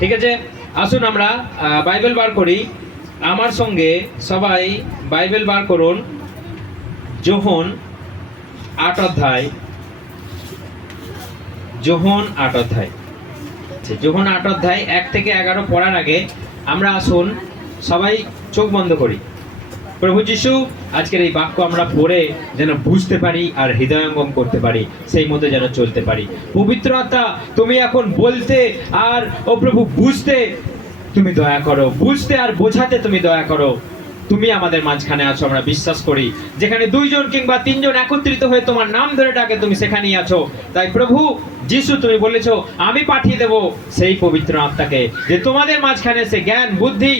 ঠিক আছে, আসুন আমরা বাইবেল বার করি। আমার সঙ্গে সবাই বাইবেল বার করুন। যোহন 8 অধ্যায়, যোহন 8 অধ্যায়, যোহন 8 অধ্যায় 1 থেকে 11 পড়ার আগে আমরা আসুন সবাই চোখ বন্ধ করি। প্রভু যিশু আজকের এই বাক্য আমরা পড়ে যেন বুঝতে পারি আর হৃদয়ঙ্গম করতে পারি, সেই মতো যেন চলতে পারি। পবিত্র আত্মা, তুমি এখন বলতে আর ও প্রভু বুঝতে তুমি দয়া করো, বুঝতে আর বোঝাতে তুমি দয়া করো। তুমি আমাদের মাঝখানে আছো, আমরা বিশ্বাস করি। যেখানে 2 জন কিংবা 3 জন একত্রিত হয়ে তোমার নাম ধরে ডাকে, তুমি সেখানেই আছো। তাই প্রভু যিশু, তুমি বলেছো আমি পাঠিয়ে দেব সেই পবিত্র আত্মাকে, যে তোমাদের মাঝখানে সে জ্ঞান বুদ্ধি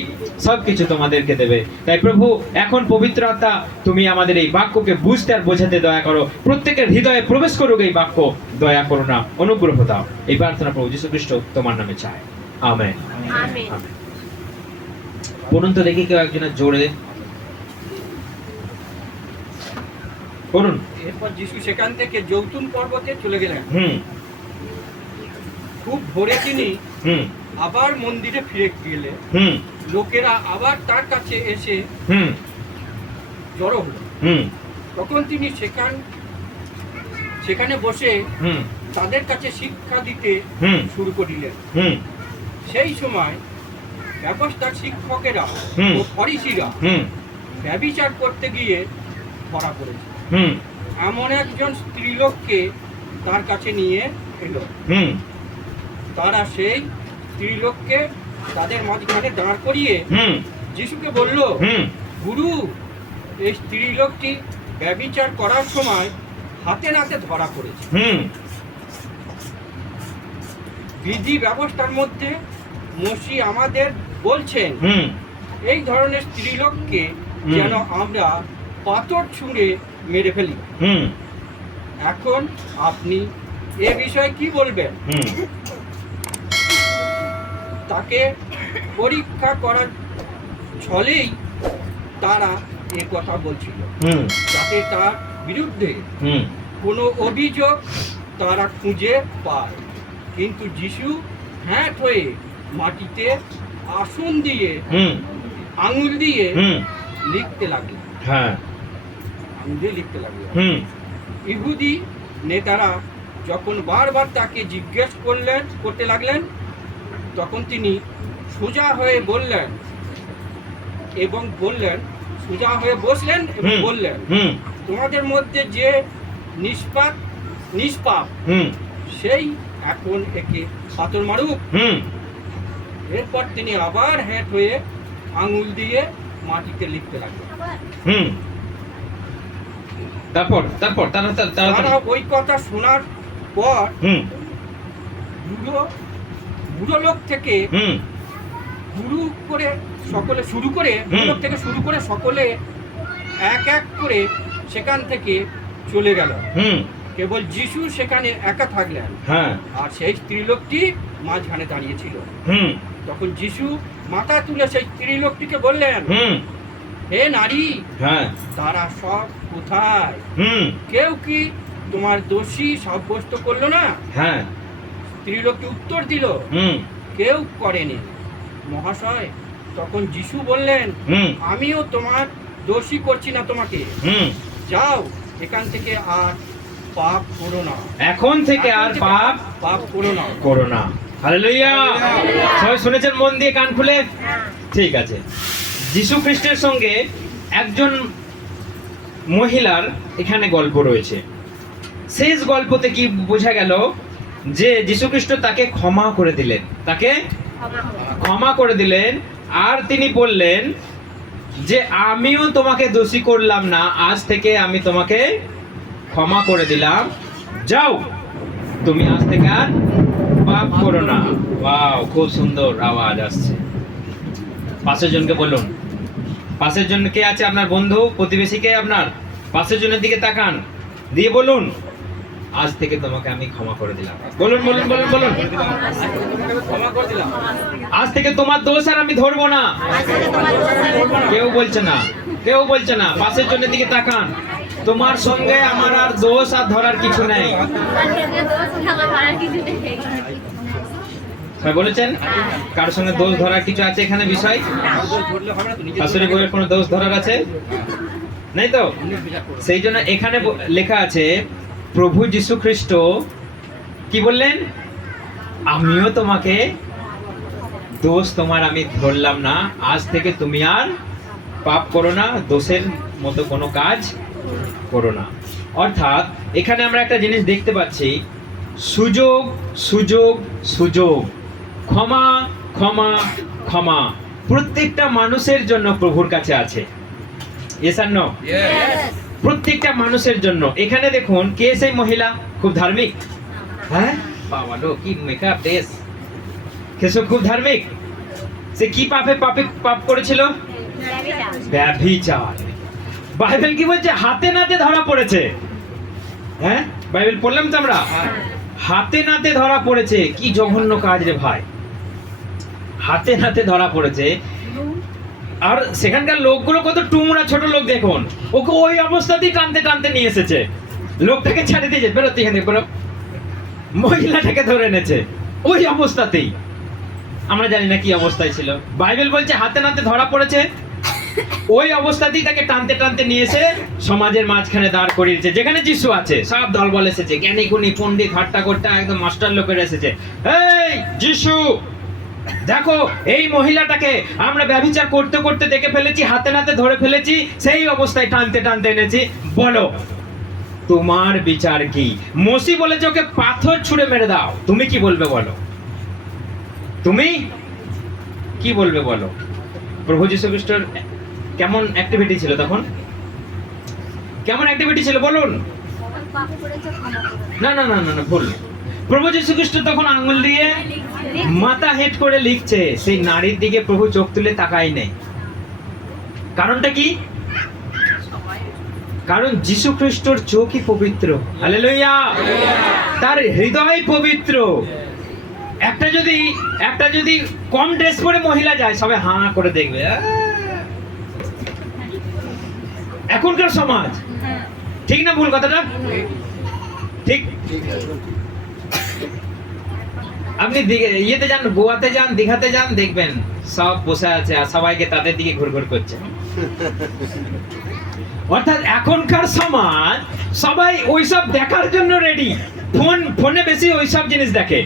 সবকিছু তোমাদেরকে দেবে। তাই প্রভু এখন পবিত্র আত্মা, তুমি আমাদের এই বাক্যকে বুঝতে আর বোঝাতে দয়া করো। প্রত্যেকের হৃদয়ে প্রবেশ করুক এই বাক্য, দয়া করো না, অনুগ্রহ দাও। এই প্রার্থনা প্রভু যিশু খ্রিস্ট তোমার নামে চাই, আমেন। আমেন। বলুন তো দেখি কেউ একজনের জোরে করুন। এরপর যিশু সেখান থেকে জৈতুন পর্বতে চলে গেলেন। খুব ভোরে তিনি আবার মন্দিরে ফিরে গেলে লোকেরা আবার তার কাছে এসে জড়ো হলো। তখন তিনি সেখানে বসে তাদের কাছে শিক্ষা দিতে শুরু করিলেন। সেই সময় ব্যবস্থার শিক্ষকেরা ও ফরিসিরা ব্যভিচার করতে গিয়ে ধরা পড়েছে। এমন একজন স্ত্রীলোককে তার কাছে নিয়ে এলো। তারা সেই স্ত্রীলোককে তাদের মাঝখানে দাঁড় করিয়ে যিশুকে বলল, গুরু, এই স্ত্রীলোকটি ব্যভিচার করার সময় হাতে নাতে ধরা পড়েছে। বিধি ব্যবস্থার মধ্যে মসি আমাদের বলছেন, এই ধরনের স্ত্রীলোককে যেন আমরা পাথর ছুঁড়ে মেরে ফেলি। এখন আপনি এ বিষয়ে কি বলবেন? তাকে পরীক্ষা করার ছলেই তারা এ কথা বলছিল, যাতে তার বিরুদ্ধে কোনো অভিযোগ তারা খুঁজে পায়। কিন্তু যিশু হ্যাঁট হয়ে মাটিতে আসন দিয়ে আঙুল দিয়ে লিখতে লাগলেন। আঙুল দিয়ে লিখতে লাগলেন। ইহুদি নেতারা যখন বারবার তাকে জিজ্ঞেস করতে লাগলেন, তখন তিনি সোজা হয়ে বসলেন এবং বললেন, তোমাদের মধ্যে যে নিষ্পাপ সেই এখন একে পাথর মারুক। এরপর তিনি আবার হ্যাঁট হয়ে আঙুল দিয়ে মাটিতে লিখতে লাগলেন। তারা ওই কথা শোনার পর বুড়ো লোক থেকে শুরু করে সকলে এক এক করে সেখান থেকে চলে গেল। কেবল যিশু সেখানে একা থাকলেন, আর সেই স্ত্রীলোকটি মাঝখানে দাঁড়িয়েছিল। তখন যিশু মাথা তুলে সেই স্ত্রীলোকটিকে বললেন, হে নারী, তারা সব কোথায়? কেউ কি তোমার দোষী সাব্যস্ত করলো না? স্ত্রীলোকটি উত্তর দিল, কেউ করেনি মহাশয়। তখন যিশু বললেন, আমিও তোমার দোষী করছি না তোমাকে। যাও, এখান থেকে আর পাপ করো না। এখন থেকে আর পাপ করো না। হালেলুয়া। সবাই শুনেছেন মন দিয়ে, কান খুলে? ঠিক আছে। যিশু খ্রিস্টের সঙ্গে একজন মহিলার এখানে গল্প রয়েছে। শেষ গল্পতে কি বোঝা গেল? যে যিশু খ্রিস্ট তাকে ক্ষমা করে দিলেন, আর তিনি বললেন যে আমিও তোমাকে দোষী করলাম না, আজ থেকে আমি তোমাকে ক্ষমা করে দিলাম। যাও, তুমি আজ থেকে আর পাপ করো না। ওয়াও, খুব সুন্দর আওয়াজ আসছে। পাশের জনকে বলুন, পাশের জন কে আছে? আপনার বন্ধু, প্রতিবেশী কে? আপনার পাশের জনের দিকে তাকান, দিয়ে বলুন, আজ থেকে তোমাকে আমি ক্ষমা করে দিলাম। বলুন বলুন বলুন বলুন, আজ থেকে তোমার দোষ আর আমি ধরবো না। কেউ বলছে না। পাশের জনের দিকে তাকান, তোমার সঙ্গে আমার আর দোষ আর ধরার কিছু নেই। সবাই বলেছেন? কারোর সঙ্গে দোষ ধরার কিছু আছে এখানে বিষয়? ধরলে হবে না তো, নিজে শাশুড়ি বউয়ের কোনো দোষ ধরার আছে? নেই তো? সেই জন্য এখানে লেখা আছে প্রভু যীশু খ্রিস্ট কি বললেন? আমিও তোমাকে দোষ তোমার আমি ধরলাম না, আজ থেকে তুমি আর পাপ করো না, দোষের মতো কোনো কাজ করো না। অর্থাৎ এখানে আমরা একটা জিনিস দেখতে পাচ্ছি, সুযোগ সুযোগ সুযোগ, ক্ষমা ক্ষমা ক্ষমা প্রত্যেকটা মানুষের জন্য প্রভুর কাছে আছে। Yes or no? প্রত্যেকটা মানুষের জন্য। এখানে দেখুন কে সেই মহিলা, খুব ধার্মিক। হ্যাঁ বাবা লো, কি মেকআপ ড্রেস, কেসব খুব ধার্মিক। সে কি পাপ করেছিল? ব্যভিচার। বাইবেল কি বলছে? হাতে নাতে ধরা পড়েছে। হ্যাঁ বাইবেল পড়লাম তো আমরা, হাতে নাতে ধরা পড়েছে। কি জঘন্য কাজ রে ভাই, হাতে নাতে ধরা পড়েছে। আর সেখানকার লোকগুলো কত টুমরা ছোট লোক দেখুন, ওকে ওই অবস্থাতেই টানতে টানতে নিয়ে এসেছে। লোকটাকে ছাড়ে দিয়েছে, বেরোতে এখান থেকে বেরো। মহিলাটাকে ধরে এনেছে ওই অবস্থাতেই। আমরা জানি না কি অবস্থায় ছিল, বাইবেল বলছে হাতে নাতে ধরা পড়েছে। ওই অবস্থাতেই তাকে টানতে টানতে নিয়ে এসে সমাজের মাঝখানে দাঁড় করিয়েছে, যেখানে যিশু আছে। সব দলবল এসেছে, জ্ঞানী গুণী পণ্ডিত হাট্টা কোট্টা একদম মাস্টার লোকের এসেছে। এই যিশু, দেখো এই মহিলাটাকে আমরা ব্যভিচার করতে করতে দেখে ফেলেছি, হাতে নাতে ধরে ফেলেছি, সেই অবস্থায় টানতে টানতে এনেছি, বলো তোমার বিচার কি? মসি বলেছে ওকে পাথর ছুঁড়ে মেরে দাও। তুমি কি বলবে বলো? তুমি কি বলবে বলো? প্রভু যীশু খ্রিস্টের কেমন অ্যাক্টিভিটি ছিল তখন? কেমন অ্যাক্টিভিটি ছিল বলুন? না না না না না, ভুল। প্রভু যীশু খ্রিস্ট তখন আঙ্গুল দিয়ে মাথা হেট করে লিখছে, সেই নারীর দিকে প্রভু চোখ তুলে তাকাই নেই। কারণটা কি? কারণ যীশু খ্রিস্টর চোখই পবিত্র। হালেলুয়া! তার হৃদয় পবিত্র। একটা যদি কম ড্রেস পরে মহিলা যায়, সবাই হাঁ করে দেখবে। এখনকার সমাজ ঠিক না ভুল কথাটা? ঠিক। আপনি ইয়েতে যান, গোয়াতে যান, দীঘাতে যান, দেখবেন সব বসে আছে আর সবাইকে তাদের দিকে ঘুরঘুর করছে। অর্থাৎ এখনকার সমাজ সবাই ওইসব দেখার জন্য রেডি। ফোনে বেশি ওইসব জিনিস দেখে।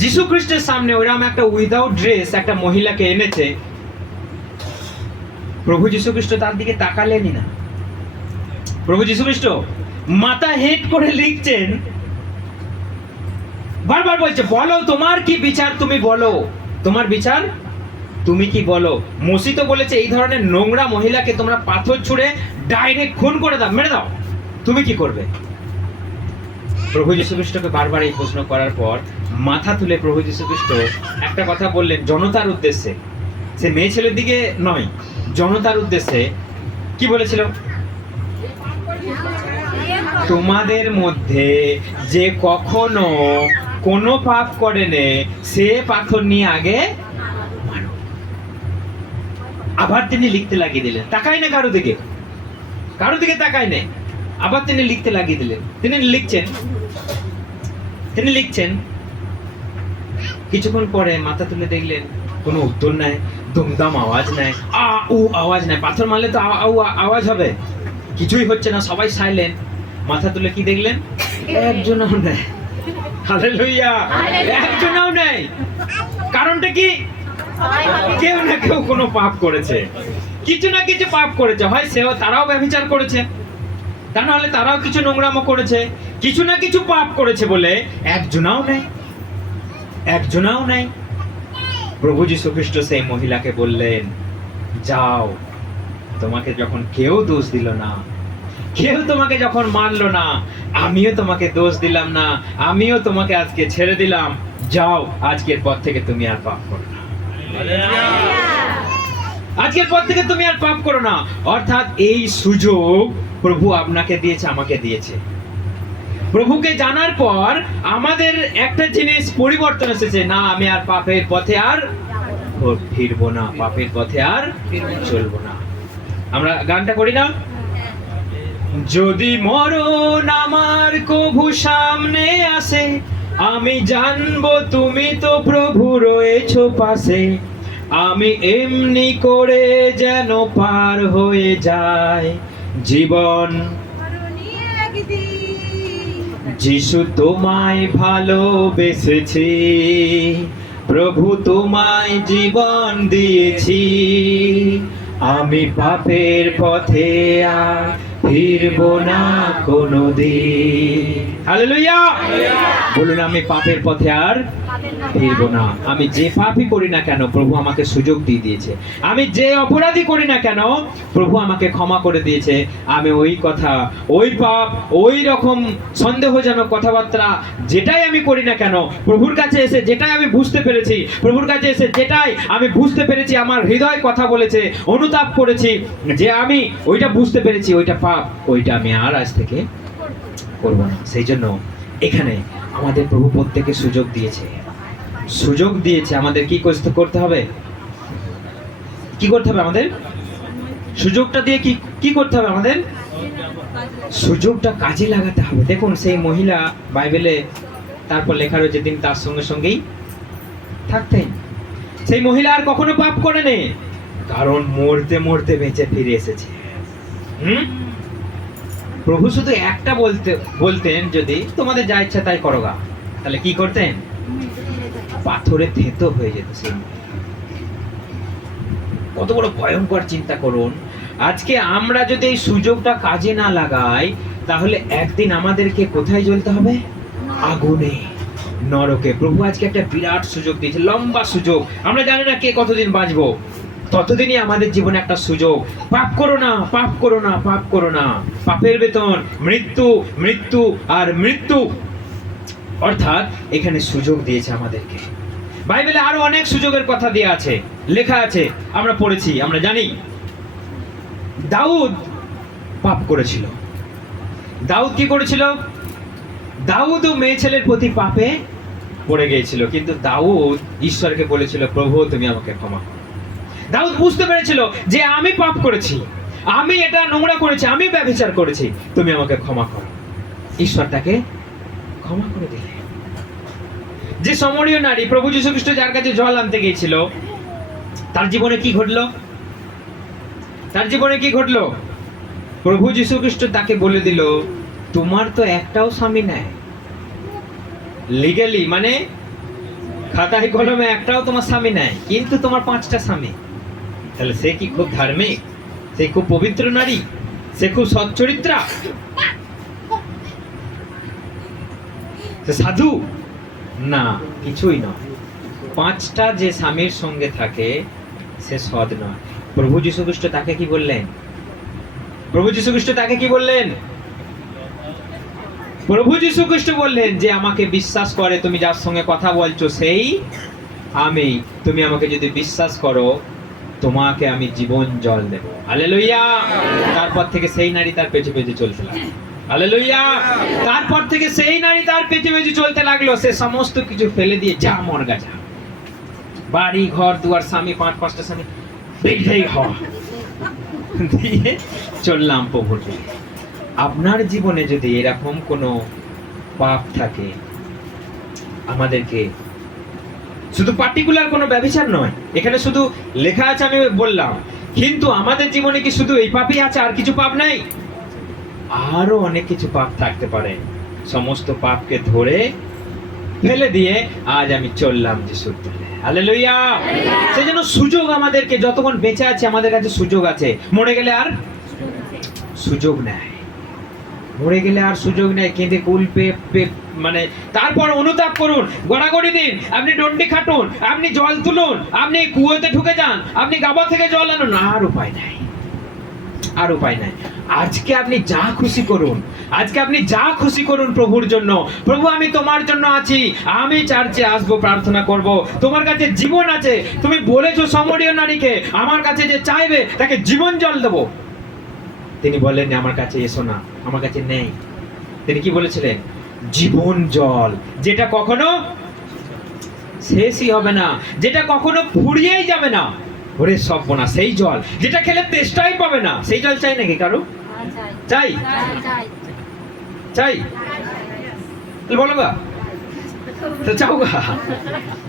যীশু খ্রিস্টের সামনে ওইরকম একটা উইদাউট ড্রেস একটা মহিলাকে এনেছে, প্রভু যীশু খ্রিস্ট তার দিকে তাকালেনই না। প্রভু যীশু খ্রিস্ট মাথা হেট করে লিখছেন, বারবার বলছে বলো তোমার কি বিচার, তুমি বলো তোমার বিচার তুমি কি বলো। মসি তো বলেছে এই ধরনের নোংরা মহিলাকে তোমরা পাথর ছুঁড়ে ডাইরেক্ট খুন করে দাও, মেরে দাও। তুমি কি করবে? প্রভু যীশু খ্রিস্টকে বারবার এই প্রশ্ন করার পর মাথা তুলে প্রভু যীশু খ্রিস্ট একটা কথা বললেন জনতার উদ্দেশ্যে। সে মেয়ে ছেলের দিকে নয়, জনতার উদ্দেশ্যে। কি বলেছিল? তোমাদের মধ্যে যে কখনো কোনো পাপ করেনি, সে পাথর নিয়ে আগে মারো। আবার তিনি লিখতে লাগিয়ে দিলেন, তাকাই না কারো দিকে, কারো দিকে তাকাই না। আবার তিনি লিখতে লাগিয়ে দিলেন। তিনি লিখছেন। কিছুক্ষণ পরে মাথা তুলে দেখলেন কোনো উত্তর নাই, দুমদাম আওয়াজ নাই, আ উ আওয়াজ নাই। পাথর মারলে তো আওয়াজ হবে, কিছুই হচ্ছে না, সবাই সাইলেন্ট। মাথা তুলে কি দেখলেন? একজনও নাই। হালেলুয়া! একজনও নাই। কারণটা কি? কেউ না কেউ কোনো পাপ করেছে, কিছু না কিছু পাপ করেছে। হয় তারাও ব্যভিচার করেছে, তা নাহলে তারাও কিছু নোংরামো করেছে, কিছু না কিছু পাপ করেছে বলে একজনাও নাই। প্রভু যীশু খ্রিস্ট সেই মহিলাকে বললেন, যাও, তোমাকে যখন কেউ দোষ দিল না, কেউ তোমাকে যখন মানলো না, আমিও তোমাকে দোষ দিলাম না, আমিও তোমাকে আজকে ছেড়ে দিলাম। যাও, আজকের পর থেকে তুমি আর পাপ করো না। আজকের পর থেকে তুমি আর পাপ করো না। অর্থাৎ এই সুযোগ প্রভু আপনাকে দিয়েছে, আমাকে দিয়েছে। প্রভুকে জানার পর আমাদের একটা জিনিস পরিবর্তন এসেছে, না আমি আর পাপের পথে আর ফিরবো না, পাপের পথে আর চলবো না। আমরা গানটা করি না? যদি মরণ আমার কভু সামনে আসে, আমি জানবো তুমি তো প্রভু রয়েছো পাশে, আমি এমনি করে যেন পার হয়ে যায় জীবন। যিশু তোমায় ভালোবেসেছি, প্রভু তোমায় জীবন দিয়েছি, আমি পাপের পথে আর ফিরবো না কোনোদিন। হালেলুয়া! বলুন, আমি পাপের পথে আর ফিরবো না। আমি যে পাপই করি না কেন প্রভু আমাকে সুযোগ দিয়ে দিয়েছে, আমি যে অপরাধী করি না কেন প্রভু আমাকে ক্ষমা করে দিয়েছে। আমি ওই কথা, ওই পাপ, ওই রকম সন্দেহজনক কথাবার্তা যেটাই আমি করি না কেন, প্রভুর কাছে এসে যেটাই আমি বুঝতে পেরেছি, প্রভুর কাছে এসে যেটাই আমি বুঝতে পেরেছি, আমার হৃদয় কথা বলেছে, অনুতাপ করেছি যে আমি ওইটা বুঝতে পেরেছি ওইটা পাপ, ওইটা আমি আর আজ থেকে করব না। সেই জন্য এখানে আমাদের প্রভু প্রত্যেককে সুযোগ দিয়েছে, সুযোগ দিয়েছে। আমাদের কি করতে হবে? কি করতে হবে আমাদের? সুযোগটা দিয়ে কি করতে হবে আমাদের? সুযোগটা কাজে লাগাতে হবে। দেখুন, সেই মহিলা বাইবেলে তারপর লেখা রয়েছে তিনি তার সঙ্গে সঙ্গেই থাকতেন। সেই মহিলা আর কখনো পাপ করেনি, কারণ মরতে মরতে বেঁচে ফিরে এসেছে। প্রভু শুধু একটা বলতেন, যদি তোমাদের যা ইচ্ছা তাই করো গা, তাহলে কি করতেন? পাথরে থেতো হয়ে যেত সেই। কত বড় ভয়ঙ্কর চিন্তা করুন। আজকে আমরা যদি এই সুযোগটা কাজে না লাগাই, তাহলে একদিন আমাদেরকে কোথায় জ্বলতে হবে? আগুনে, নরকে। প্রভু আজকে একটা বিরাট সুযোগ দিয়েছে, লম্বা সুযোগ। আমরা জানি না কে কতদিন বাঁচবো, ততদিনই আমাদের জীবনে একটা সুযোগ। পাপ করো না, পাপ করো না, পাপ করো না। পাপের বেতন মৃত্যু, মৃত্যু আর মৃত্যু। অর্থাৎ এখানে সুযোগ দিয়েছে আমাদেরকে। বাইবেলে আরো অনেক সুযোগের কথা দেয়া আছে, লেখা আছে, আমরা পড়েছি, আমরা জানি। দাউদ পাপ করেছিল। দাউদ কি করেছিল? দাউদ ও মেয়ে ছেলের প্রতি পাপে পড়ে গিয়েছিল, কিন্তু দাউদ ঈশ্বরকে বলেছিল, প্রভু তুমি আমাকে ক্ষমা করো। দাউদ বুঝতে পেরেছিল যে আমি পাপ করেছি, আমি এটা নোংরা করেছি, আমি ব্যভিচার করেছি, তুমি আমাকে ক্ষমা করো। ঈশ্বর তাকে ক্ষমা করে দিলেন। যে সমরীয় নারী প্রভু যীশু খ্রিস্ট যার কাছে জল আনতে গিয়েছিল, তার জীবনে কি ঘটলো? তার জীবনে কি ঘটলো? প্রভু যীশু খ্রিস্ট তাকে বলে দিল, তোমার তো একটাও স্বামী নাই। লিগ্যালি মানে খাতায় কলমে একটাও তোমার স্বামী নাই, কিন্তু তোমার 5টা স্বামী। তাহলে সে কি খুব ধার্মিক? সে খুব পবিত্র নারী? সে খুব সচ্চরিত্রা? সে সাধু? না, কিছুই নয়। 5টা যে স্বামীর সঙ্গে থাকে সে সৎ নয়। প্রভু যীশু খ্রিস্ট তাকে কি বললেন? প্রভু যীশু খ্রিস্ট তাকে কি বললেন? প্রভু যীশু খ্রিস্ট বললেন যে আমাকে বিশ্বাস করে, তুমি যার সঙ্গে কথা বলছো সেই আমি। তুমি আমাকে যদি বিশ্বাস করো, তোমাকে আমি জীবন জল দেব। হালেলুয়া! তারপর থেকে সেই নারী তার পেছনে পেছনে চলতে লাগলো। হালেলুয়া! তারপর থেকে সেই নারী তার পেছনে পেছনে চলতে লাগলো। সে সমস্ত কিছু ফেলে দিয়ে, যা মরগা যা, বাড়ি ঘর দুয়ার, স্বামী 5-5টা স্বামী, বেরিয়ে হওয়া দিয়ে চললাম প্রভুর। আপনার জীবনে যদি এরকম কোনো পাপ থাকে, আমাদেরকে শুধু পার্টিকুলার কোনো ব্যভিচার নয়, এখানে শুধু লেখা আছে আমি বললাম, কিন্তু আমাদের জীবনে কি শুধু এই পাপই আছে, আর কিছু পাপ নেই? আরো অনেক কিছু পাপ থাকতে পারে। সমস্ত পাপকে ধরে ফেলে দিয়ে আজ আমি চললাম যিশুর তরে। হালেলুয়া! সেজন্য সুযোগ আমাদেরকে, যতক্ষণ বেঁচে আছে আমাদের কাছে সুযোগ আছে। মরে গেলে আর সুযোগ নেই, মরে গেলে আর সুযোগ নেই। কেঁদে কুল মানে তারপর অনুতাপ করুন, গড়াগড়ি দিন, আপনি ডন্ডি খাটুন, আপনি জল তুলুন, আপনি কুয়োতে ঢুকে যান, আপনি গাবা থেকে জল আনুন, আর উপায় নাই, আর উপায় নাই। আজকে আপনি যা খুশি করুন, আজকে আপনি যা খুশি করুন প্রভুর জন্য। প্রভু আমি তোমার জন্য আছি, আমি চার্চে আসবো, প্রার্থনা করব, তোমার কাছে জীবন আছে। তুমি বলেছো সমরীয় নারীকে, আমার কাছে যে চাইবে তাকে জীবন জল দেবো। তিনি বললেন, আমার কাছে এসো না, আমার কাছে নেই। তিনি কি বলেছিলেন? জীবন জল, যেটা কখনো শেষই হবে না, যেটা কখনো ফুরিয়েই যাবে না। ওরে সর্বনা, সেই জল যেটা খেলে তেষ্টাই পাবে না, সেই জল চাই নাকি কারো? চাই? চাই? বলো গা। তো চাও গা।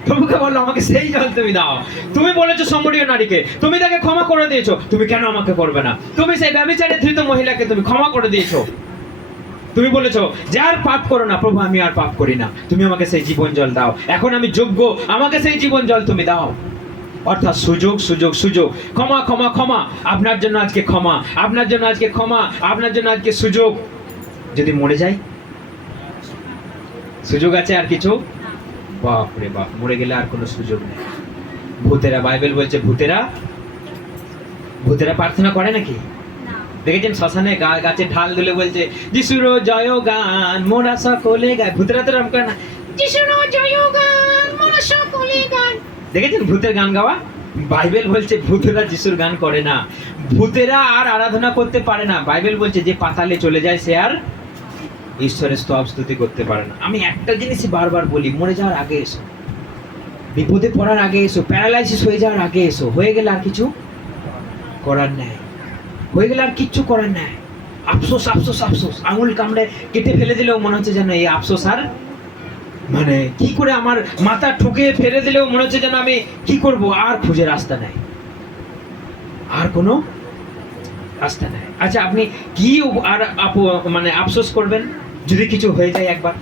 প্রভুকে বললো আমাকে সেই জল তুমি দাও। তুমি বলেছো সম্বরীয় নারীকে তুমি তাকে ক্ষমা করে দিয়েছো, তুমি কেন আমাকে করবে না? তুমি সেই ব্যভিচারে ধৃত মহিলাকে তুমি ক্ষমা করে দিয়েছো, তুমি বলেছো যে আর পাপ করো না। প্রভু আমি আর পাপ করি না, তুমি আমাকে সেই জীবন জল দাও, এখন আমি যোগ্য, আমাকে সেই জীবন জল তুমি দাও। অর্থাৎ সুযোগ সুযোগ সুযোগ, ক্ষমা ক্ষমা ক্ষমা, আপনার জন্য আজকে ক্ষমা, আপনার জন্য আজকে ক্ষমা, আপনার জন্য আজকে সুযোগ। যদি মরে যাই সুযোগ আছে আর কিছু? বাপ রে বাপ, মরে গেলে আর কোনো সুযোগ নেই। ভূতেরা, বাইবেল বলছে ভূতেরা প্রার্থনা করে নাকি? দেখেছেন শ্মশানে গাছে ঢাল দুলে বলছে যিশুর জয় গান মোরা সকলে গায়। ভূতেরা তো এরকম করে না, যিশুর জয় গান মোরা সকলে গান। দেখেছেন ভূতের গান গাওয়া? বাইবেল বলছে ভূতেরা যিশুর গান করে না, ভূতেরা আর আরাধনা করতে পারে না। বাইবেল বলছে যে পাতালে চলে যায় সে আর ঈশ্বরের স্তব স্তুতি করতে পারে না। আমি একটা জিনিসই বারবার বলি, মরে যাওয়ার আগে এসো, বিপদে পড়ার আগে এসো, প্যারালাইসিস হয়ে যাওয়ার আগে এসো। হয়ে গেলে আর কিছু করার নেই, হয়ে গেলে আর কিচ্ছু করার নেই। আফসোস আফসোস আফসোস, আঙুল কামড়ে কেটে ফেলে দিলেও মনে হচ্ছে যেন এই আফসোস আর মানে কি করে আমার মাথা ঠুকে ফেলে দিলেও মনে হচ্ছে যেন আমি কি করব, আর খুঁজে রাস্তা নেই, আর কোনো রাস্তা নেই। আচ্ছা আপনি কি আর মানে আফসোস করবেন যদি কিছু হয়ে যায় একবার?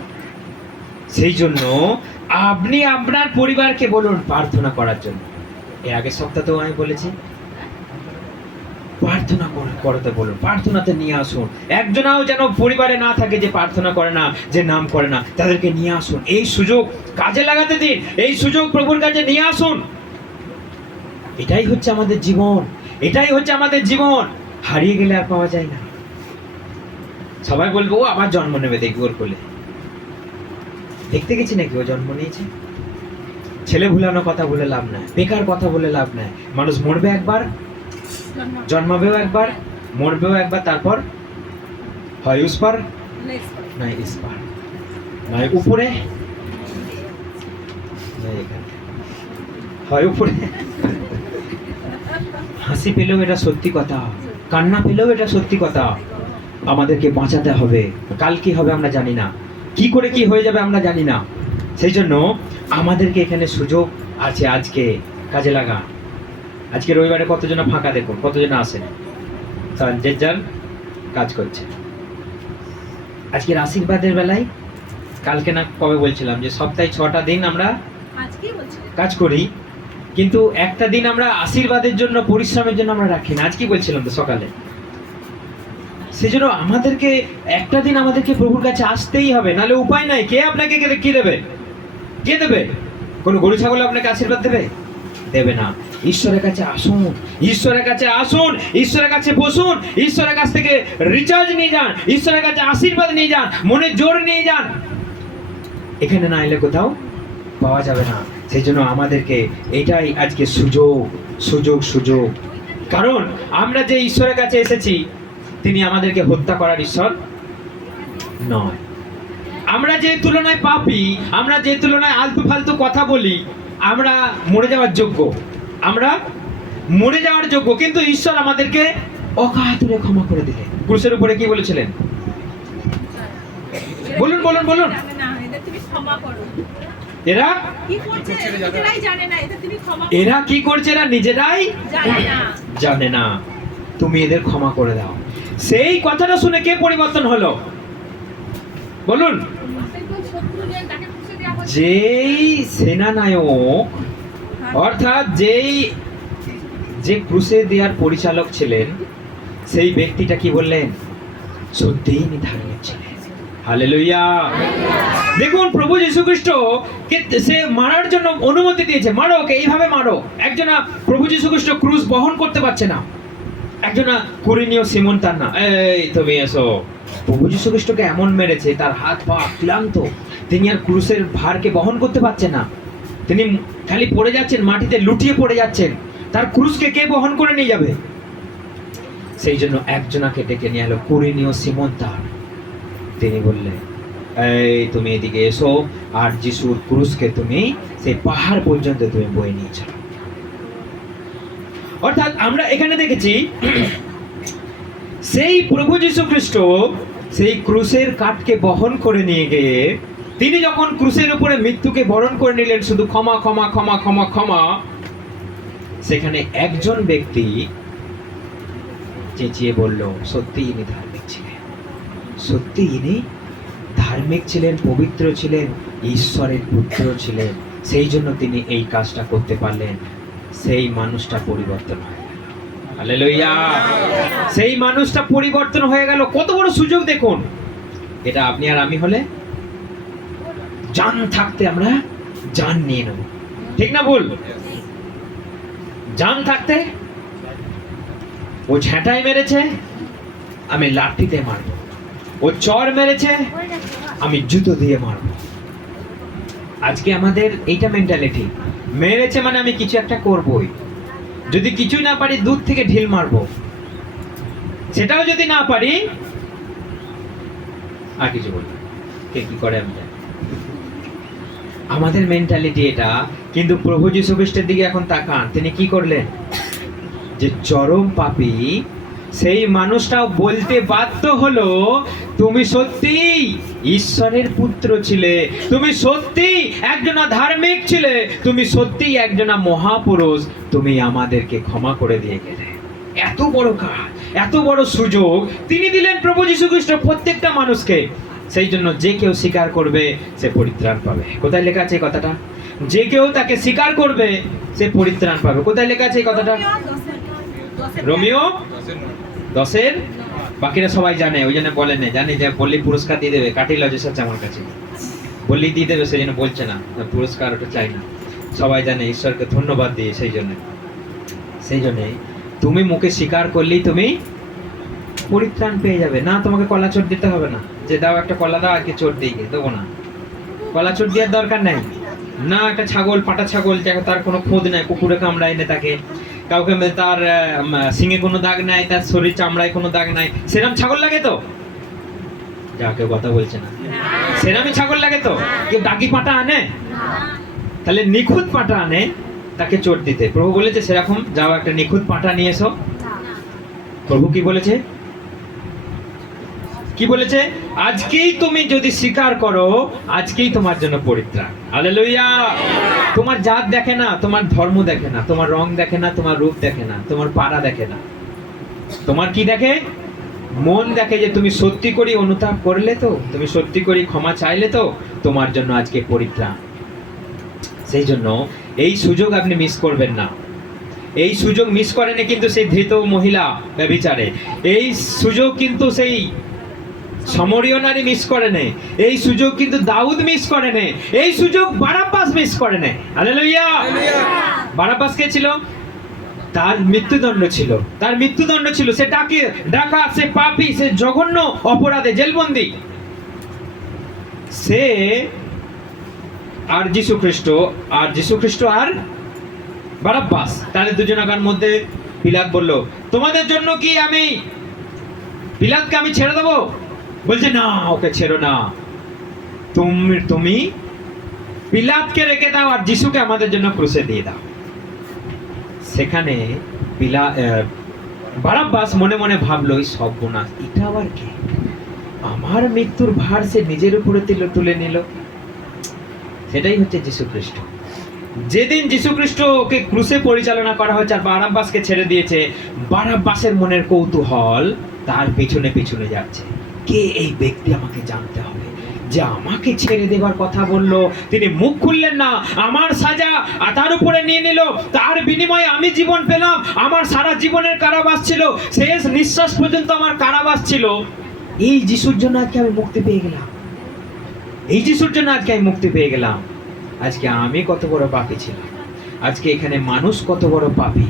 সেই জন্য আপনি আপনার পরিবারকে বলুন প্রার্থনা করার জন্য। এর আগের সপ্তাহেও আমি বলেছি প্রার্থনা করতে বলুন, প্রার্থনাতে নিয়ে আসুন। একজনাও যেন পরিবারে না থাকে যে প্রার্থনা করে না, যে নাম করে না, তাদেরকে নিয়ে আসুন। এই সুযোগ কাজে লাগাতে দিন, এই সুযোগ প্রভুর কাছে নিয়ে আসুন। এটাই হচ্ছে আমাদের জীবন, এটাই হচ্ছে আমাদের জীবন। হারিয়ে গেলে আর পাওয়া যায় না। সবাই বলবো ও আবার জন্ম নেবে, দেখবি ওর কোলে। দেখতে গেছি নাকি ও জন্ম নিয়েছে? ছেলে ভুলানো কথা বলে লাভ নাই, বেকার কথা বলে লাভ নাই। মানুষ মরবে একবার, জন্মাবেও একবার, মরবেও একবার, তারপর হয় উস পার নাই ইস পার, নয় উপরে নয় এখানে, হয় উপরে। হাসি পেলেও এটা সত্যি কথা, কান্না পেলেও এটা সত্যি কথা। আমাদেরকে বাঁচাতে হবে, কাল কি হবে আমরা জানি না, কি করে কি হয়ে যাবে আমরা জানি না। সেই জন্য আমাদেরকে এখানে সুযোগ আছে, আজকে কাজে লাগা। আজকে রবিবারে কতজন ফাঁকা দেখুন, কতজন আসেন, যে যার কাজ করছে। আজকের আশীর্বাদের বেলায় কালকে না কবে বলছিলাম যে সপ্তাহে 6টা দিন আমরা কাজ করি, কিন্তু একটা দিন আমরা আশীর্বাদের জন্য, পরিশ্রমের জন্য আমরা রাখি না। আজ কি বলছিলাম তো সকালে? সেজন্য আমাদেরকে একটা দিন আমাদেরকে প্রভুর কাছে আসতেই হবে, নাহলে উপায় নাই। কে আপনাকে কি দেবে? কে দেবে? কোনো গরু ছাগল আপনাকে আশীর্বাদ দেবে? দেবে না। ঈশ্বরের কাছে আসুন, ঈশ্বরের কাছে আসুন, ঈশ্বরের কাছে বসুন, ঈশ্বরের কাছ থেকে রিচার্জ নিয়ে যান, ঈশ্বরের কাছে আশীর্বাদ নিয়ে যান, মনে জোর নিয়ে যান। এখানে না এলে কোথাও পাওয়া যাবে না। সেই জন্য আমাদেরকে এটাই আজকে সুযোগ সুযোগ সুযোগ। কারণ আমরা যে ঈশ্বরের কাছে এসেছি তিনি আমাদেরকে হত্যা করার ঈশ্বর নয়। আমরা যে তুলনায় পাপী, আমরা যে তুলনায় আলতু ফালতু কথা বলি, আমরা মরে যাওয়ার যোগ্য, আমরা মরে যাওয়ার যোগ্য, কিন্তু ঈশ্বর আমাদেরকে অকাতুরে ক্ষমা করে দিলেন। ক্রুশের উপরে কি বলেছিলেন? বলুন বলুন বলুন। এরা কি করছে এরা নিজেরাই জানে না, তুমি এদের ক্ষমা করে দাও। সেই কথাটা শুনে কে পরিবর্তন হলো বলুন? যেই সেনানায়ক, অর্থাৎ যে ক্রুশে দেওয়ার পরিচালক ছিলেন, সেই ব্যক্তিটা কি বললেন? সত্যিই ইনি ধার্মিক ছিলেন। হালেলুয়া। দেখুন প্রভু যীশু খ্রিস্ট সে মারার জন্য অনুমতি দিয়েছে, মারো ওকে, এইভাবে মারো। একজনা প্রভু যীশু খ্রিস্ট ক্রুশ বহন করতে পারছে না, একজনা কুরিনীয় সিমন তার না, এই তুমি এসো। প্রভু যীশু খ্রিস্টকে এমন মেরেছে, তার হাত পা ক্লান্ত, তিনি আর ক্রুশের ভারকে বহন করতে পারছেন না। তিনি খালি পড়ে যাচ্ছেন, মাটিতে লুটিয়ে পড়ে যাচ্ছেন। তার ক্রুশকে কে বহন করে নিয়ে যাবে? সেই জন্য একজনাকে ডেকে নিয়ে এলো, কুরিনীয় সিমন তার। তিনি বললেন, এই তুমি এদিকে এসো, আর যিশুর ক্রুশকে তুমি সেই পাহাড় পর্যন্ত তুমি বয়ে নিয়ে চলো। অর্থাৎ আমরা এখানে দেখেছি সেই প্রভু যীশু খ্রিস্ট সেই ক্রুশের কাঠকে বহন করে নিয়ে গিয়ে তিনি যখন ক্রুশের উপরে মৃত্যুকে বরণ করে নিলেন, শুধু ক্ষমা ক্ষমা ক্ষমা ক্ষমা ক্ষমা, সেখানে একজন ব্যক্তি চেঁচিয়ে বলল, সত্যি ইনি ধার্মিক ছিলেন, সত্যি ইনি ধার্মিক ছিলেন, পবিত্র ছিলেন, ঈশ্বরের পুত্র ছিলেন, সেই জন্য তিনি এই কাজটা করতে পারলেন। সেই মানুষটা পরিবর্তন হয়ে গেল। হালেলুয়া! সেই মানুষটা পরিবর্তন হয়ে গেল। কত বড় সুযোগ দেখুন। এটা আপনি আর আমি হলে জান থাকতে আমরা জান নিয়ে নেব, ঠিক না ভুল? জান থাকতে ও ঝেঁটাই মেরেছে, আমি লাঠিতে মারবো। ও চর মেরেছে, আমি জুতো দিয়ে মারবো। আজকে আমাদের এইটা মেন্টালিটি, মেরেছে মানে আমি কিছু একটা করবই। যদি কিছুই না পারি দূর থেকে ঢিল মারবো, সেটাও যদি না পারি আর কিছু বলবো। কে কি করে আমি জানি। আমাদের মেন্টালিটি এটা। কিন্তু প্রভু যীশু খ্রিস্টের দিকে এখন তাকান, তিনি কি করলেন? যে চরম পাপী সেই মানুষটাও বলতে বাধ্য হলো, তুমি সত্যি ঈশ্বরের পুত্র ছিলে, তুমি সত্যি একজন ধার্মিক ছিলে, তুমি সত্যি একজন মহাপুরুষ, তুমি আমাদেরকে ক্ষমা করে দিয়ে গেলে। এত বড় কাজ, এত বড় সুযোগ তিনি দিলেন প্রভু যীশু খ্রিস্ট প্রত্যেকটা মানুষকে। সেই জন্য যে কেউ স্বীকার করবে সে পরিত্রাণ পাবে। কোথায় লেখা আছে এই কথাটা? যে কেউ তাকে স্বীকার করবে সে পরিত্রাণ পাবে। কোথায় লেখা আছে এই কথাটা? রোমিও 10 বাকিরা সবাই জানে, ওই জন্য বলে না, জানি যে বললি পুরস্কার দিয়ে দেবে, কাটি লজেস আছে আমার কাছে, বললি দিয়ে দেবে, সেই জন্য বলছে না, পুরস্কার ওটা চাই না। সবাই জানে ঈশ্বরকে ধন্যবাদ দিয়ে, সেই জন্যে তুমি মুখে স্বীকার করলেই তুমি পরিত্রাণ পেয়ে যাবে। না তোমাকে কলা চোট দিতে হবে না, যে দাও একটা কলা দাও, আজকে চোট দিয়ে দেবো না, কলা চোট দেওয়ার দরকার নেই। না একটা ছাগল, পাটা ছাগল, তার কোনো খোঁজ নেই, কুকুরে কামড়ায় না তাকে, কাউকে তার সিংহে কোনো দাগ নাই, তার শরীর চামড়ায় কোনো দাগ নাই, সেরম ছাগল লাগে তো? যা কেউ কথা বলছে না, সেরমই ছাগল লাগে তো? কেউ দাগি পাটা আনে? তাহলে নিখুঁত পাটা আনে তাকে চোট দিতে। প্রভু বলেছে সেরকম যাও একটা নিখুঁত পাটা নিয়ে এসো? প্রভু কি বলেছে? কি বলেছে? আজকেই তুমি যদি স্বীকার করো, আজকেই তোমার জন্য পরিত্রাণ। হালেলুয়া! তোমার জাত দেখে না, তোমার ধর্ম দেখে না, তোমার রং দেখে না, তোমার রূপ দেখে না, তোমার পাড়া দেখে না, তোমার কি দেখে? মন দেখে। যে তুমি সত্যি করে অনুতাপ করলে তো, তুমি সত্যি করে ক্ষমা চাইলে তো, তোমার জন্য আজকে পরিত্রাণ। সেই জন্য এই সুযোগ আপনি মিস করবেন না। এই সুযোগ মিস করেনি কিন্তু সেই ধৃত মহিলা ব্যভিচারে, এই সুযোগ কিন্তু সেই সমরীয় নারী মিস করে নেই, এই সুযোগ কিন্তু দাউদ মিস করে নেই, এই সুযোগ বারাব্বাস মিস করে নেই। হালেলুয়া! বারাব্বাস কে ছিল? তার মৃত্যুদণ্ড ছিল, তার মৃত্যুদণ্ড ছিল, সে ডাকা, সে পাপী, সে জঘন্য অপরাধে জেলবন্দি। সে আর যীশু খ্রিস্ট আর বারাব্বাস, তাদের দুজনের মধ্যে পিলাত বলল, তোমাদের জন্য কি আমি পিলাতকে আমি ছেড়ে দেবো? বলছে না, ওকে ছেড়ো না, তুমি পিলাতকে রেখে দাও আর যিশুকে আমাদের জন্য ক্রুশে দিয়ে দাও। সেখানে বারাব্বাস মনে মনে ভাবলো, সর্বনাশ, এটা আবার কি? আমার মৃত্যুর ভার সে নিজের উপরে তুলে নিল। সেটাই হচ্ছে যীশু খ্রিস্ট। যেদিন যীশু খ্রিস্টকে ক্রুশে পরিচালনা করা হয়েছে আর বারাব্বাসকে ছেড়ে দিয়েছে, বারাব্বাসের মনের কৌতূহল তার পিছনে পিছনে যাচ্ছে। কে এই ব্যক্তি? আমাকে জানতে হবে। যে আমাকে ছেড়ে দেবার কথা বললো, তিনি মুখ খুললেন না, আমার সাজা তার উপরে নিয়ে নিল, তার বিনিময়ে আমি জীবন পেলাম। আমার সারা জীবনের কারাবাস ছিল, শেষ নিঃশ্বাস পর্যন্ত আমার কারাবাস ছিল। এই যিশুর জন্য আজকে আমি মুক্তি পেয়ে গেলাম, এই যিশুর জন্য আজকে আমি মুক্তি পেয়ে গেলাম। আজকে আমি কত বড় পাপী ছিলাম, আজকে এখানে মানুষ কত বড় পাপী,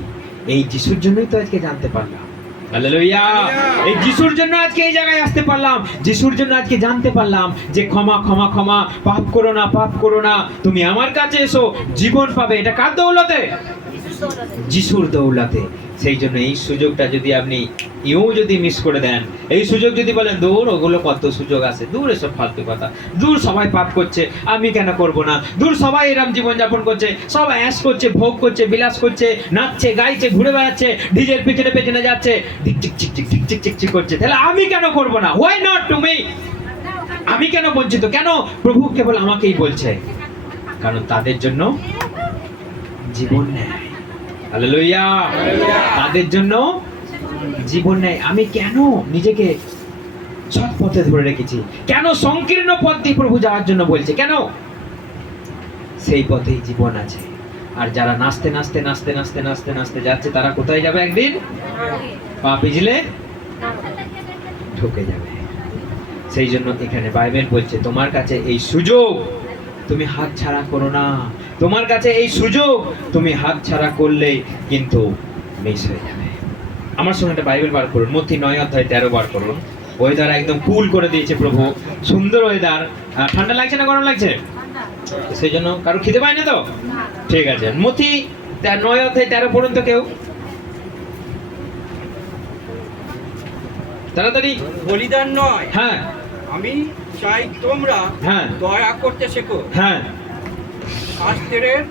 এই যিশুর জন্যই তো আজকে জানতে পারলাম। হালেলুয়া! এই যিশুর জন্য আজকে এই জায়গায় আসতে পারলাম, যিশুর জন্য আজকে জানতে পারলাম যে ক্ষমা ক্ষমা ক্ষমা, পাপ করো না, পাপ করো না, তুমি আমার কাছে এসো, জীবন পাবে। এটা কার দৌলতে? যিশুর দৌলতে। সেই জন্য এই সুযোগটা যদি আপনি যদি মিস করে দেন, এই সুযোগ যদি বলেন দূর, ওগুলো কত সুযোগ আছে, দূর এসব ফালতু কথা, দূর সবাই পাপ করছে, আমি কেন করব না, দূর সবাই এরম জীবনযাপন করছে, সব অ্যাশ করছে, ভোগ করছে, বিলাস করছে, নাচছে, গাইছে, ঘুরে বেড়াচ্ছে, ডিজের পেছনে পেছনে যাচ্ছে, tick tick tick tick tick tick tick করছে, তাহলে আমি কেন করব না? Why not to me? আমি কেন বঞ্চিত? কেন প্রভু কেবল আমাকেই বলছে? কারণ তাদের জন্য জীবন নেয়। হালেলুয়া! তাদের জন্য জীবন নেয়। আমি কেন নিজেকে সৎ পথে ধরে রেখেছি? কেন সংকীর্ণ পথ দিয়ে প্রভু যাওয়ার জন্য বলছে? কেন? সেই পথেই জীবন আছে। আর যারা নাচতে নাচতে নাচতে নাচতে নাচতে নাচতে যাচ্ছে, তারা কোথায় যাবে? একদিন পা পিছলে ঢুকে যাবে। সেই জন্য এখানে বাইবেল বলছে তোমার কাছে এই সুযোগ, তুমি হাত ছাড়া করো না। তোমার কাছে এই সুযোগ, তুমি হাত ছাড়া করলে কিন্তু মিস হয়ে যাবে। আমার সঙ্গে একটা বাইবেল বার করুন, মত্তি 9:13 বার করুন। ওয়েদার একদম কুল করে দিয়েছে প্রভু, সুন্দর ওয়েদার। ঠান্ডা লাগছে না গরম লাগছে? সেই জন্য কারো খিদে পায় না তো? ঠিক আছে, মত্তি 9:13 পড়ুন তো কেউ তাড়াতাড়ি। বলিদান নয়, হ্যাঁ আমি চাই তোমরা হ্যাঁ দয়া করতে শেখো। হ্যাঁ শাস্ত্রের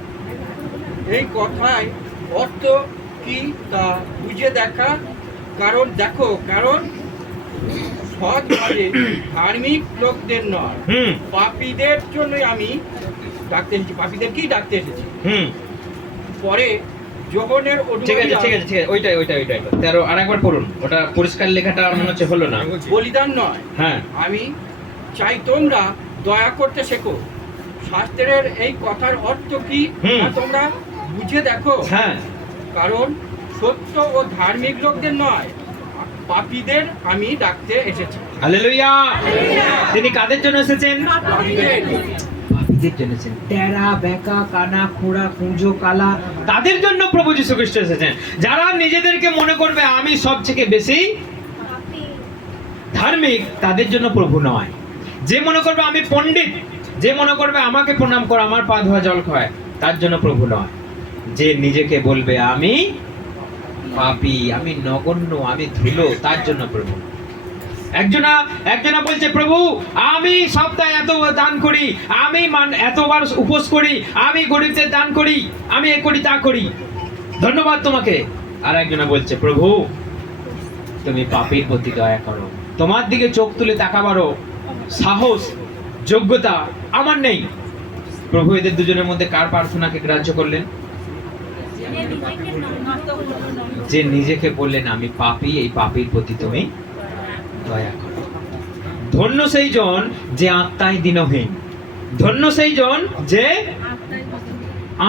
এই কথায় অর্থ কি তা বুঝে দেখা। কারণ সৎ কাজে ধার্মিক লোকদের নয়, পাপীদের জন্যই আমি ডাকতে এসেছি, পাপীদেরকেই ডাকতে এসেছি। পরে যোহনের ঠিক আছে ঠিক আছে ঠিক আছে, ওইটাই 13 আরেকবার পড়ুন। ওটা পরিষ্কার লেখাটা মনে হচ্ছে হলো না। বলিদান নয়, হ্যাঁ আমি চাই তোমরা দয়া করতে শেখো। শাস্ত্রের এই কথার অর্থ কি তা তোমরা বুঝে দেখো। হ্যাঁ, কারণ সত্য ও ধার্মিক লোকদের নয়, পাপীদের আমি ডাকতে এসেছি। হালেলুয়া! তিনি কাদের জন্য এসেছেন? পাপীদের। পাপীদের জন্য এসেছেন। টেরা বেকা কানা খোড়া কুঁজো কালা, তাদের জন্য প্রভু যীশু খ্রিস্ট এসেছেন। যারা নিজেদেরকে মনে করবে আমি সবথেকে বেশি ধার্মিক, তাদের জন্য প্রভু নয়। যে মনে করবে আমি পণ্ডিত, যে মনে করবে আমাকে প্রণাম কর, আমার পা ধোয়া জল খায়, তার জন্য প্রভু নয়। যে নিজেকে বলবে আমি পাপী, আমি নগণ্য, আমি ধুলো, তার জন্য প্রভু। একজনা বলছে প্রভু আমি সপ্তাহে এত দান করি, আমি এতবার উপোস করি, আমি গরিবদের দান করি, আমি এ করি তা করি, ধন্যবাদ তোমাকে। আর একজনা বলছে প্রভু তুমি পাপীর প্রতি দয়া করো, তোমার দিকে চোখ তুলে তাকাবারও সাহস যোগ্যতা আমার নেই। প্রভু এদের দুজনের মধ্যে কার প্রার্থনাকে গ্রাহ্য করলেন? যে নিজেকে বললেন আমি পাপী, এই পাপীর প্রতি তুমি দয়া করো। ধন্য সেই জন যে আত্মায় দীনহীন, ধন্য সেই জন যে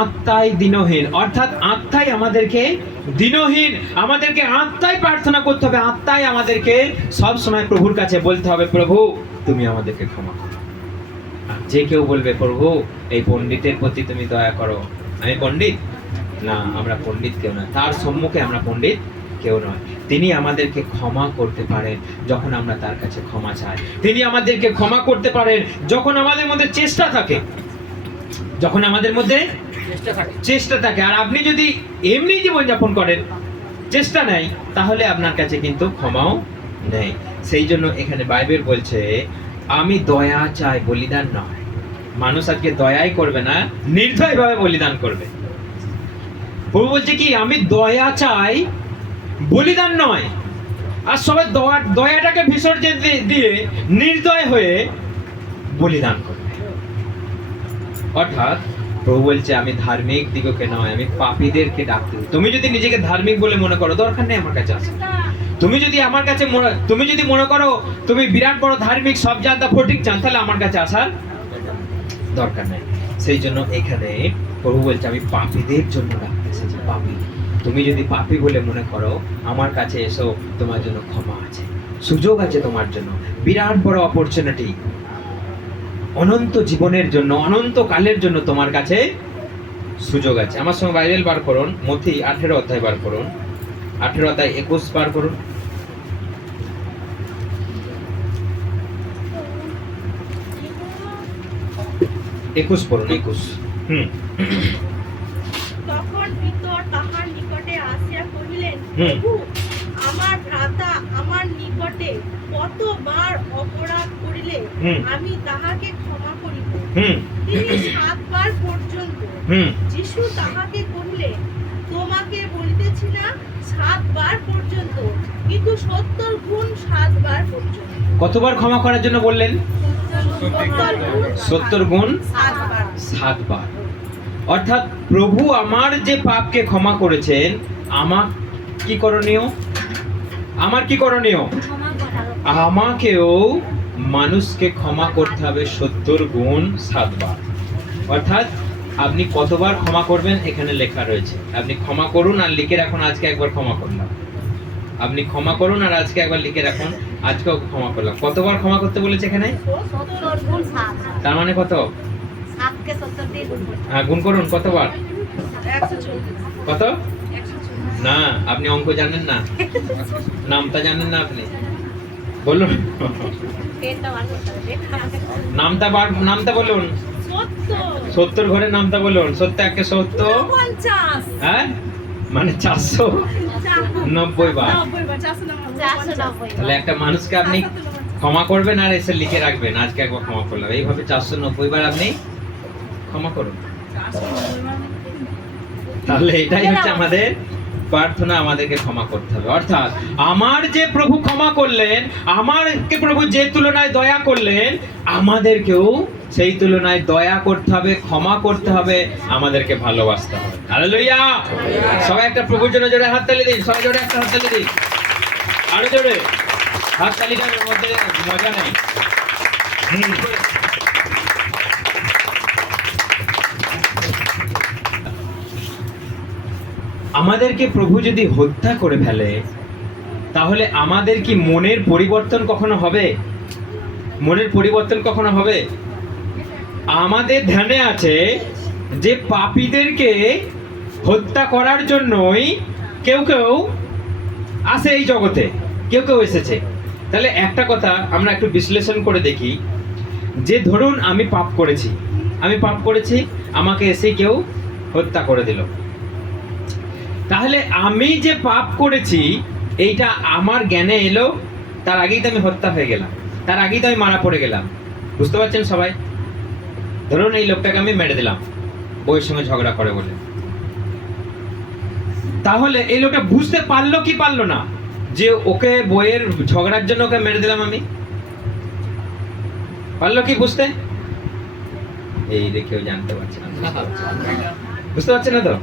আত্মায় দীনহীন, অর্থাৎ আত্মায় আমাদেরকে দীনহীন, আমাদেরকে আত্মায় প্রার্থনা করতে হবে, আত্মায় আমাদেরকে সব সময় প্রভুর কাছে বলতে হবে প্রভু তুমি আমাদেরকে ক্ষমা করো। যে কেউ বলবে প্রভু এই পণ্ডিতের প্রতি তুমি দয়া করো, আমি পণ্ডিত না, আমরা পণ্ডিত কেউ না, তার সম্মুখে আমরা পণ্ডিত কেউ নয়। তিনি আমাদেরকে ক্ষমা করতে পারেন যখন আমরা তার কাছে ক্ষমা চাই। তিনি আমাদেরকে ক্ষমা করতে পারেন যখন আমাদের মধ্যে চেষ্টা থাকে, যখন আমাদের মধ্যে চেষ্টা থাকে। আর আপনি যদি এমনি জীবনযাপন করেন, চেষ্টা নেই, তাহলে আপনার কাছে কিন্তু ক্ষমাও নেই। সেই জন্য এখানে বাইবেল বলছে আমি দয়া চাই, বলিদান নয়। মানুষ আজকে দয়াই করবে না, নির্দয়ভাবে বলিদান করবে। প্রভু বলছে কি আমি দয়া চাই, বলিদান নয়। আর সবাই দয়াটাকে বিসর্জন দিয়ে নির্দয় হয়ে বলিদান করবে। অর্থাৎ প্রভু বলছে আমি ধার্মিক দিগকে নয়, আমি পাপীদেরকে ডাকতে। তুমি যদি নিজেকে ধার্মিক বলে মনে করো, দরকার নেই আমার কাছে আসা। তুমি যদি আমার কাছে তুমি যদি মনে করো তুমি বিরাট বড় ধার্মিক, সব জানতা ফটিক চান, তাহলে আমার কাছে আসার দরকার নেই। সেই জন্য এখানে প্রভু বলছে আমি পাপীদের জন্য ডাকতে এসেছি। পাপী, তুমি যদি পাপী বলে মনে করো, আমার কাছে এসো, তোমার জন্য ক্ষমা আছে, সুযোগ আছে তোমার জন্য, বিরাট বড় অপরচুনিটি, অনন্ত জীবনের জন্য, অনন্ত কালের জন্য তোমার কাছে সুযোগ আছে। আমার সঙ্গে বাইবেল বার করুন, মথি 18 অধ্যায় বার করুন, 18 অধ্যায় 21 বার করুন। একুশ পড়ুন, 21। তখন পিতর তাহার নিকটে আসিয়া কহিলেন, প্রভু, আমার ভ্রাতা আমার নিকটে কতবার অপরাধ করিলে আমি তাহাকে ক্ষমা করিব? তিনি 7 বার পর্যন্ত। যিশু তাহাকে কহিলেন, তোমাকে বলিতেছি না 7 বার পর্যন্ত, কিন্তু 70 গুণ 7 বার পর্যন্ত। কতবার ক্ষমা করার জন্য বললেন? 70 গুণ 7 বার। অর্থাৎ প্রভু আমার যে পাপকে ক্ষমা করেছেন, আমার কি করণীয়? আমার কি করণীয়? আমাকেও মানুষকে ক্ষমা করতে হবে 70 গুণ 7 বার। অর্থাৎ আপনি কতবার ক্ষমা করবেন এখানে লেখা রয়েছে। আপনি ক্ষমা করুন আর লিখে রাখুন, আজকে একবার ক্ষমা করলাম। আপনি ক্ষমা করুন আর আজকে একবার লিখে রাখুন, আজকেও ক্ষমা করলাম। কতবার ক্ষমা করতে বলেছে এখানে? তার মানে কত? গুণ করুন, কতবার? কত? না, আপনি অঙ্ক জানেন না, নামটা জানেন না আপনি, বলুন নামটা বলুন। 70 ঘরে নামটা বলুন। 70 একে 70, হ্যাঁ মানে 490 বার। তাহলে একটা মানুষকে আপনি ক্ষমা করবেন আর এসে লিখে রাখবেন, আজকে একবার ক্ষমা করলাম। এইভাবে 490 বার আপনি ক্ষমা করুন। তাহলে এটাই হচ্ছে আমাদের প্রার্থনা, আমাদেরকে ক্ষমা করতে হবে। অর্থাৎ আমার যে প্রভু ক্ষমা করলেন, আমারকে প্রভু যে তুলনায় দয়া করলেন, আমাদেরকেও সেই তুলনায় দয়া করতে হবে, ক্ষমা করতে হবে, আমাদেরকে ভালোবাসতে হবে। হালেলুয়া! সবাই একটা প্রভুর জন্য জোরে হাততালি দিন, সবাই জোরে একটা হাততালি দিন, আরো জোরে হাততালিটার মধ্যে মজা নেই। আমাদেরকে প্রভু যদি হত্যা করে ফেলে, তাহলে আমাদের কি মনের পরিবর্তন কখনো হবে? মনের পরিবর্তন কখনো হবে? আমাদের ধ্যানে আছে যে পাপীদেরকে হত্যা করার জন্যই কেউ কেউ আসে এই জগতে, কেউ কেউ এসেছে। তাহলে একটা কথা আমরা একটু বিশ্লেষণ করে দেখি, যে ধরুন আমি পাপ করেছি, আমাকে এসে কেউ হত্যা করে দিল। তাহলে আমি যে পাপ করেছি এইটা আমার জ্ঞানে এলো, তার আগেই তো আমি হত্যা হয়ে গেলাম, তার আগেই তো আমি মারা পড়ে গেলাম। বুঝতে পারছেন সবাই? ধরুন এই লোকটাকে আমি মেরে দিলাম বউয়ের সঙ্গে ঝগড়া করে বলে। তাহলে এই লোকটা বুঝতে পারলো কি পারলো না যে ওকে বউয়ের ঝগড়ার জন্য ওকে মেরে দিলাম আমি? পারলো কি বুঝতে? এই দেখেও জানতে পারছে না, বুঝতে পারছে না তো।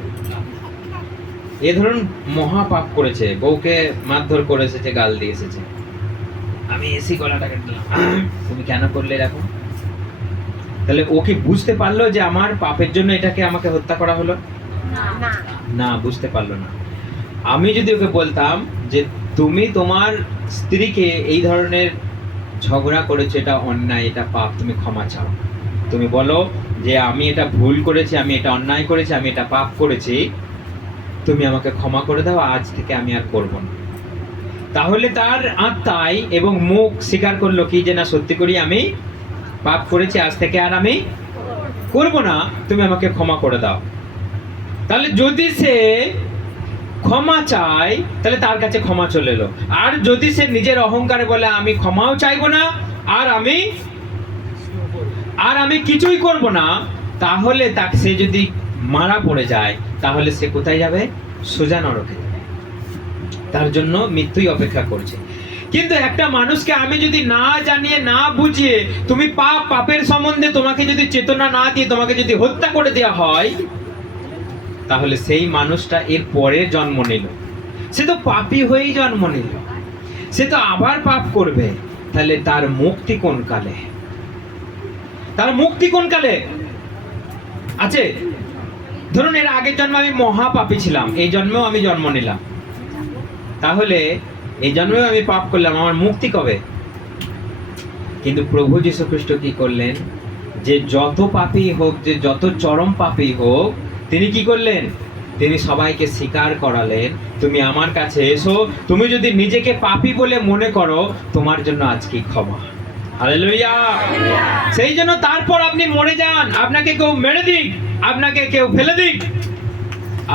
এ ধরুন মহা পাপ করেছে, বউকে মারধর করে এসেছে, গাল দিয়ে এসেছে, আমি এসি গলাটা কেটে তুমি কেন করলে এরকম? তাহলে ও কি বুঝতে পারলো যে আমার পাপের জন্য এটাকে আমাকে হত্যা করা হলো? না, বুঝতে পারলো না। আমি যদি ওকে বলতাম যে তুমি তোমার স্ত্রীকে এই ধরনের ঝগড়া করেছো, এটা অন্যায়, এটা পাপ, তুমি ক্ষমা চাও, তুমি বলো যে আমি এটা ভুল করেছি, আমি এটা অন্যায় করেছি, আমি এটা পাপ করেছি, তুমি আমাকে ক্ষমা করে দাও, আজ থেকে আমি আর করব না। তাহলে তার আত্মায় এবং মুখ স্বীকার করলো কি যে না, সত্যি করি আমি পাপ করেছি, আজ থেকে আর আমি করব না, তুমি আমাকে ক্ষমা করে দাও। তাহলে যদি সে ক্ষমা চায়, তাহলে তার কাছে ক্ষমা চলে এলো। আর যদি সে নিজের অহংকারে বলে আমি ক্ষমাও চাইবো না, আর আমি কিছুই করব না, তাহলে তাকে সে যদি মারা পড়ে যায়, তাহলে সে কোথায় যাবে? সোজা নরকে যাবে। তার জন্য মৃত্যুই অপেক্ষা করছে। কিন্তু একটা মানুষকে আমি যদি না জানিয়ে, না বুঝিয়ে, তুমি পাপের সম্বন্ধে তোমাকে যদি চেতনা না দিয়ে তোমাকে যদি হত্যা করে দেওয়া হয়, তাহলে সেই মানুষটা এর পরে জন্ম নিল, সে তো পাপী হয়েই জন্ম নিল, সে তো আবার পাপ করবে। তাহলে তার মুক্তি কোন কালে? তার মুক্তি কোন কালে আছে? ধরুন এর আগের জন্মে আমি মহাপাপী ছিলাম, এই জন্মেও আমি জন্ম নিলাম, তাহলে এই জন্মেও আমি পাপ করলাম, আমার মুক্তি কবে? কিন্তু প্রভু যীশু খ্রিস্ট কি করলেন? যে যত পাপী হোক, যে যত চরম পাপী হোক, তিনি কি করলেন? তিনি সবাইকে স্বীকার করালেন, তুমি আমার কাছে এসো, তুমি যদি নিজেকে পাপী বলে মনে করো, তোমার জন্য আজকে ক্ষমা। হালেলুয়া! সেই জন্য তারপর আপনি মরে যান, আপনাকে কেউ মেরে দিক, আপনাকে কেউ ফেলে দিক,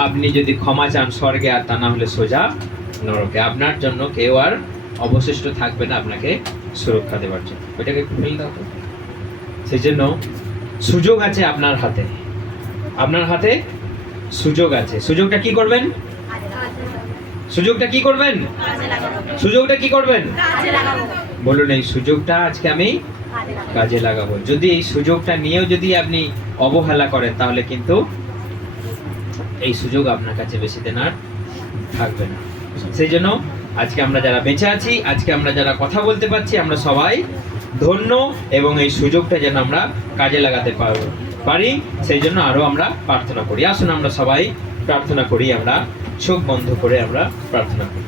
আপনি যদি ক্ষমা চান স্বর্গে, আর তা না হলে সোজা নরকে। আপনার জন্য কেউ আর অবশিষ্ট থাকবে না আপনাকে সুরক্ষা দেওয়ার জন্য। ওইটাকে একটু ফেলে দাও তো। সেই জন্য সুযোগ আছে আপনার হাতে, আপনার হাতে সুযোগ আছে। সুযোগটা কি করবেন? সুযোগটা কি করবেন? সুযোগটা কি করবেন? বলুন, এই সুযোগটা আজকে আমি কাজে লাগাবো। যদি এই সুযোগটা নিয়েও যদি আপনি অবহেলা করেন, তাহলে কিন্তু এই সুযোগ আপনার কাছে বেশি দিন আর থাকবে না। সেই জন্য আজকে আমরা যারা বেঁচে আছি, আজকে আমরা যারা কথা বলতে পারছি, আমরা সবাই ধন্য, এবং এই সুযোগটা যেন আমরা কাজে লাগাতে পারি, সেই জন্য আরো আমরা প্রার্থনা করি। আসুন আমরা সবাই প্রার্থনা করি, আমরা চোখ বন্ধ করে আমরা প্রার্থনা করি।